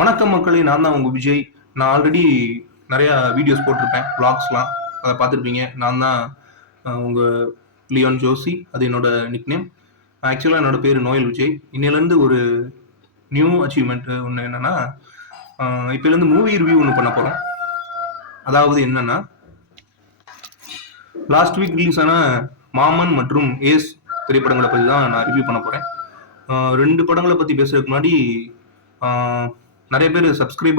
வணக்கம் மக்களே, நான் தான் உங்க விஜய். நான் ஆல்ரெடி நிறைய வீடியோஸ் போட்டிருப்பேன், vlogsலாம். அதை பார்த்துருப்பீங்க. நான் தான் உங்க லியோன் ஜோசி. அது என்னோட நிக்நேம். ஆக்சுவலாக என்னோட பேர் நோயல் விஜய். இன்னையிலேருந்து ஒரு நியூ அச்சீவ்மெண்ட் ஒன்று என்னன்னா, இப்போலேருந்து மூவி ரிவ்யூ ஒன்று பண்ண போகிறோம். அதாவது என்னன்னா, லாஸ்ட் வீக் ரிலீஸ் ஆன மாமன் மற்றும் ஏஸ் திரைப்படங்களை பற்றி தான் நான் ரிவ்யூ பண்ண போகிறேன். ரெண்டு படங்களை பற்றி பேசுறதுக்கு முன்னாடி நிறைய பேர் சப்ஸ்கிரைப்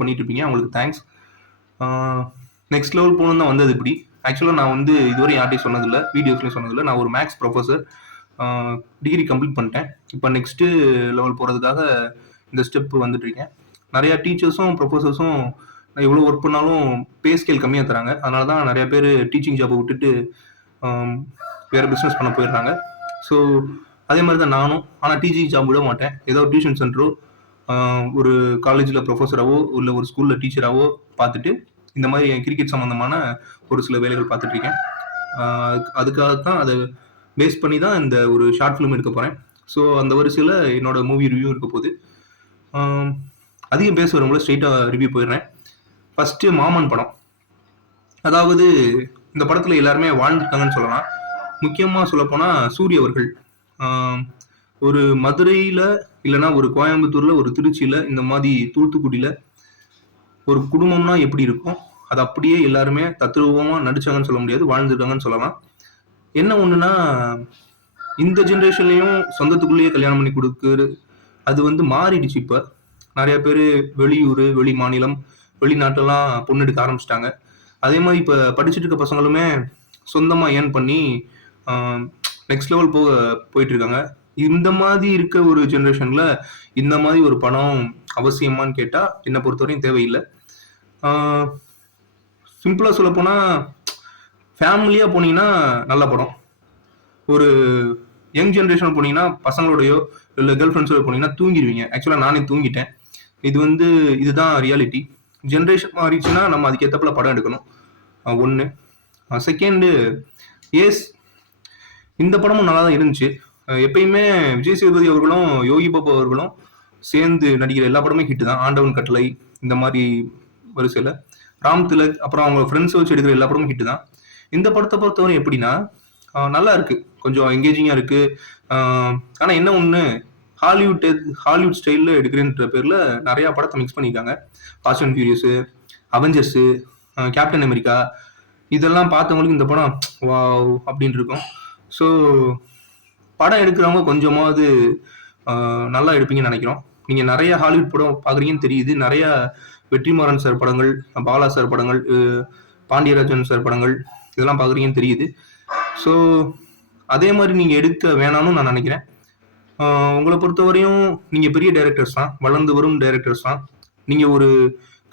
பண்ணிட்டு இருப்பீங்க, அவங்களுக்கு தேங்க்ஸ். நெக்ஸ்ட் லெவல் போகணுன்னு தான் வந்தது இப்படி. ஆக்சுவலாக நான் வந்து இதுவரை யார்ட்டையும் சொன்னதில்லை, வீடியோஸ்லையும் சொன்னதில்லை. நான் ஒரு மேக்ஸ் ப்ரொஃபஸர், டிகிரி கம்ப்ளீட் பண்ணிட்டேன். இப்போ நெக்ஸ்ட்டு லெவல் போகிறதுக்காக இந்த ஸ்டெப் வந்துட்டு இருக்கேன். நிறையா டீச்சர்ஸும் ப்ரொஃபஸர்ஸும் எவ்வளோ ஒர்க் பண்ணாலும் பே ஸ்கேல் கம்மியாக தராங்க. அதனால தான் நிறையா பேர் டீச்சிங் ஜாப்பை விட்டுட்டு வேறு பிஸ்னஸ் பண்ண போயிடுறாங்க. ஸோ அதே மாதிரி தான் நானும். ஆனால் டீச்சிங் ஜாப் விட மாட்டேன். ஏதோ டியூஷன் சென்டரோ ஒரு காலேஜில் ப்ரொஃபஸராகவோ இல்லை ஒரு ஸ்கூலில் டீச்சராகவோ பார்த்துட்டு இந்த மாதிரி கிரிக்கெட் சம்மந்தமான ஒரு சில வேலைகள் பார்த்துட்ருக்கேன். அதுக்காகத்தான் அதை பேஸ் பண்ணி தான் இந்த ஒரு ஷார்ட் ஃபிலிம் எடுக்க போகிறேன். ஸோ அந்த வரிசையில் என்னோட மூவி ரிவ்யூ இருக்க போகுது. அதிகம் பேச வரும்போது ஸ்ட்ரெயிட்டாக ரிவ்யூ போயிடுறேன். ஃபஸ்ட்டு மாமன் படம். அதாவது இந்த படத்தில் எல்லாருமே வாழ்ந்துருக்காங்கன்னு சொல்லலாம். முக்கியமாக சொல்லப்போனால் சூரிய அவர்கள் ஒரு மதுரையில் இல்லைன்னா ஒரு கோயம்புத்தூரில் ஒரு திருச்சியில் இந்த மாதிரி தூத்துக்குடியில் ஒரு குடும்பம்னா எப்படி இருக்கும் அது அப்படியே எல்லாருமே தத்ரூபமாக நடிச்சாங்கன்னு சொல்ல முடியாது, வாழ்ந்துருக்காங்கன்னு சொல்லலாம். என்ன ஒன்றுனா, இந்த ஜென்ரேஷன்லேயும் சொந்தத்துக்குள்ளேயே கல்யாணம் பண்ணி கொடுக்குறது அது வந்து மாறிடுச்சு. இப்போ நிறைய பேர் வெளியூர், வெளி மாநிலம், வெளிநாட்டெல்லாம் பொண்ணு எடுக்க ஆரம்பிச்சிட்டாங்க. அதே மாதிரி இப்போ படிச்சுட்டு இருக்க பசங்களுமே சொந்தமாக ஏர்ன் பண்ணி நெக்ஸ்ட் லெவல் போயிட்டு இருக்காங்க. இந்த மாதிரி இருக்க ஒரு ஜென்ரேஷன்ல இந்த மாதிரி ஒரு படம் அவசியமானு கேட்டா என்னை பொறுத்தவரையும் தேவையில்லை. சிம்பிளா சொல்ல போனா, ஃபேமிலியா போனீங்கன்னா நல்ல படம். ஒரு யங் ஜென்ரேஷன் போனீங்கன்னா பசங்களோடயோ இல்லை கேர்ள் ஃப்ரெண்ட்ஸோட போனீங்கன்னா தூங்கிடுவீங்க. ஆக்சுவலாக நானே தூங்கிட்டேன். இதுதான் ரியாலிட்டி. ஜென்ரேஷன் மாறிச்சுன்னா நம்ம அதுக்கேற்றப்பல படம் எடுக்கணும். ஒன்று. செகண்டு, ஏஸ் இந்த படமும் நல்லா தான் இருந்துச்சு. எப்பயுமே விஜய் சேதுபதி அவர்களும் யோகி பாபு அவர்களும் சேர்ந்து நடிக்கிற எல்லா படமே ஹிட்டு தான். ஆண்டவன் கட்டளை இந்த மாதிரி வரிசையில், ராம் திலக், அப்புறம் அவங்க ஃப்ரெண்ட்ஸ் வச்சு எடுக்கிற எல்லா படமும் ஹிட்டு தான். இந்த படத்தை பொறுத்தவரை எப்படின்னா, நல்லா இருக்கு, கொஞ்சம் எங்கேஜிங்காக இருக்கு. ஆனால் என்ன ஒன்று, ஹாலிவுட் ஸ்டைலில் எடுக்கிறேன்ற பேரில் நிறையா படத்தை மிக்ஸ் பண்ணியிருக்காங்க. Fast and furious, Avengers, Captain America, இதெல்லாம் பார்த்தவங்களுக்கு இந்த படம் வாவ் அப்படின்னு இருக்கும். ஸோ படம் எடுக்கிறவங்க கொஞ்சமாவது நல்லா எடுப்பீங்கன்னு நினைக்கிறோம். நீங்கள் நிறைய ஹாலிவுட் படம் பார்க்குறீங்கன்னு தெரியுது. நிறைய வெற்றிமாறன் சார் படங்கள், பாலா சார் படங்கள், பாண்டியராஜன் சார் படங்கள் இதெல்லாம் பார்க்குறீங்கன்னு தெரியுது. ஸோ அதே மாதிரி நீங்கள் எடுக்க வேணாம்னு நான் நினைக்கிறேன். உங்களை பொறுத்தவரையும் நீங்கள் பெரிய டைரக்டர்ஸ் தான், வளர்ந்து வரும் டைரக்டர்ஸ் தான். நீங்கள் ஒரு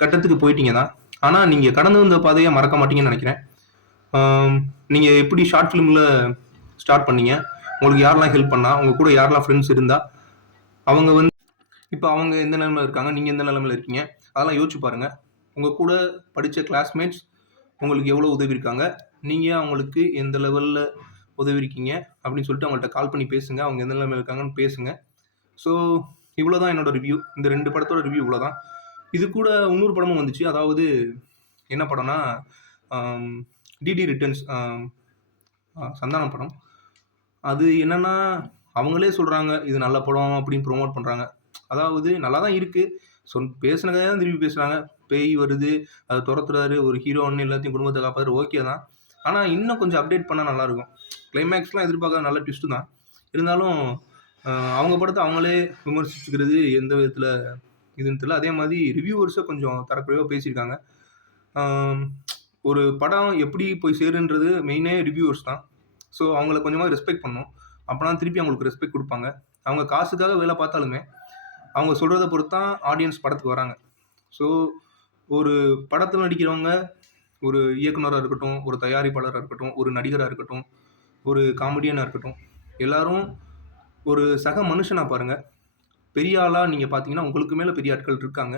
கட்டத்துக்கு போயிட்டீங்க தான். ஆனால் நீங்கள் கடந்து வந்த பாதையை மறக்க மாட்டீங்கன்னு நினைக்கிறேன். நீங்கள் எப்படி ஷார்ட் ஃபிலிமில் ஸ்டார்ட் பண்ணீங்க, உங்களுக்கு யாரெல்லாம் ஹெல்ப் பண்ணா, உங்க கூட யாரெல்லாம் ஃப்ரெண்ட்ஸ் இருந்தா, அவங்க வந்து இப்போ அவங்க எந்த நிலைமையில் இருக்காங்க, நீங்கள் எந்த நிலைமையில் இருக்கீங்க, அதெல்லாம் யோசிச்சு பாருங்க. உங்கள் கூட படித்த கிளாஸ்மேட்ஸ் உங்களுக்கு எவ்வளோ உதவி இருக்காங்க, நீங்கள் அவங்களுக்கு எந்த லெவலில் உதவி இருக்கீங்க அப்படின்னு சொல்லிட்டு அவங்கள்ட்ட கால் பண்ணி பேசுங்க. அவங்க எந்த நிலைமையில் இருக்காங்கன்னு பேசுங்க. ஸோ இவ்வளோ தான் என்னோட ரிவ்யூ. இந்த 2 படத்தோட ரிவ்யூ இவ்வளோ தான். இது கூட இன்னொரு படமும் வந்துச்சு. அதாவது என்ன படம்னா, டிடி ரிட்டர்ன்ஸ், சந்தானம் படம். அது என்னன்னா, அவங்களே சொல்கிறாங்க இது நல்ல படம் அப்படின்னு ப்ரொமோட் பண்ணுறாங்க. அதாவது நல்லா தான் இருக்குது, பேசினதே தான் திருப்பி பேசுகிறாங்க. பேய் வருது, அதை துரத்துறாரு, ஒரு ஹீரோ ஒன்று எல்லாத்தையும் குடும்பத்தை காப்பாற்று, ஓகே தான். ஆனால் இன்னும் கொஞ்சம் அப்டேட் பண்ணால் நல்லாயிருக்கும். கிளைமேக்ஸ்லாம் எதிர்பார்க்காத நல்ல ட்விஸ்ட்டு தான். இருந்தாலும் அவங்க படத்தை அவங்களே விமர்சிச்சுக்கிறது எந்த விதத்தில் இதுன்னு தெரியல. அதே மாதிரி ரிவ்யூவர்ஸை கொஞ்சம் தரக்குறைவாக பேசியிருக்காங்க. ஒரு படம் எப்படி போய் சேருன்றது மெயினே ரிவ்யூவர்ஸ் தான். ஸோ அவங்கள கொஞ்சமாக ரெஸ்பெக்ட் பண்ணணும். அப்போனா திருப்பி அவங்களுக்கு ரெஸ்பெக்ட் கொடுப்பாங்க. அவங்க காசுக்காக வேலை பார்த்தாலுமே அவங்க சொல்கிறத பொறுத்து தான் ஆடியன்ஸ் படத்துக்கு வராங்க. ஸோ ஒரு படத்தில் நடிக்கிறவங்க, ஒரு இயக்குனராக இருக்கட்டும், ஒரு தயாரிப்பாளராக இருக்கட்டும், ஒரு நடிகராக இருக்கட்டும், ஒரு காமெடியனாக இருக்கட்டும், எல்லாரும் ஒரு சக மனுஷனாக பாருங்கள். பெரிய ஆளாக நீங்கள் பார்த்தீங்கன்னா உங்களுக்கு மேலே பெரிய ஆட்கள் இருக்காங்க.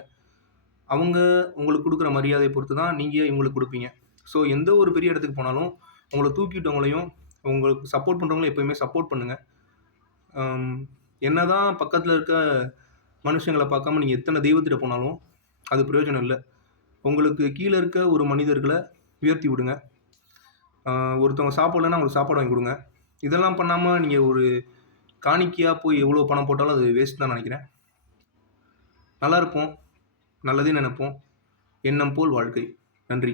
அவங்க உங்களுக்கு கொடுக்குற மரியாதையை பொறுத்து தான் நீங்கள் இவங்களுக்கு கொடுப்பீங்க. ஸோ எந்த ஒரு பெரிய இடத்துக்கு போனாலும் உங்களை தூக்கிட்டவங்களையும் உங்களுக்கு சப்போர்ட் பண்ணுறவங்களும் எப்போயுமே சப்போர்ட் பண்ணுங்கள். என்னதான் பக்கத்தில் இருக்க மனுஷங்களை பார்க்காம நீங்கள் எத்தனை தெய்வத்திட்ட போனாலும் அது பிரயோஜனம் இல்லை. உங்களுக்கு கீழே இருக்க ஒரு மனிதர்களை உயர்த்தி விடுங்க. ஒருத்தவங்க சாப்பிடலன்னா அவங்களுக்கு சாப்பாடு வாங்கி கொடுங்க. இதெல்லாம் பண்ணாமல் நீங்கள் ஒரு காணிக்கையாக போய் எவ்வளோ பணம் போட்டாலும் அது வேஸ்ட் தான் நினைக்கிறேன். நல்லா இருப்போம், நல்லதே நினைப்போம். எண்ணம் போல் வாழ்க்கை. நன்றி.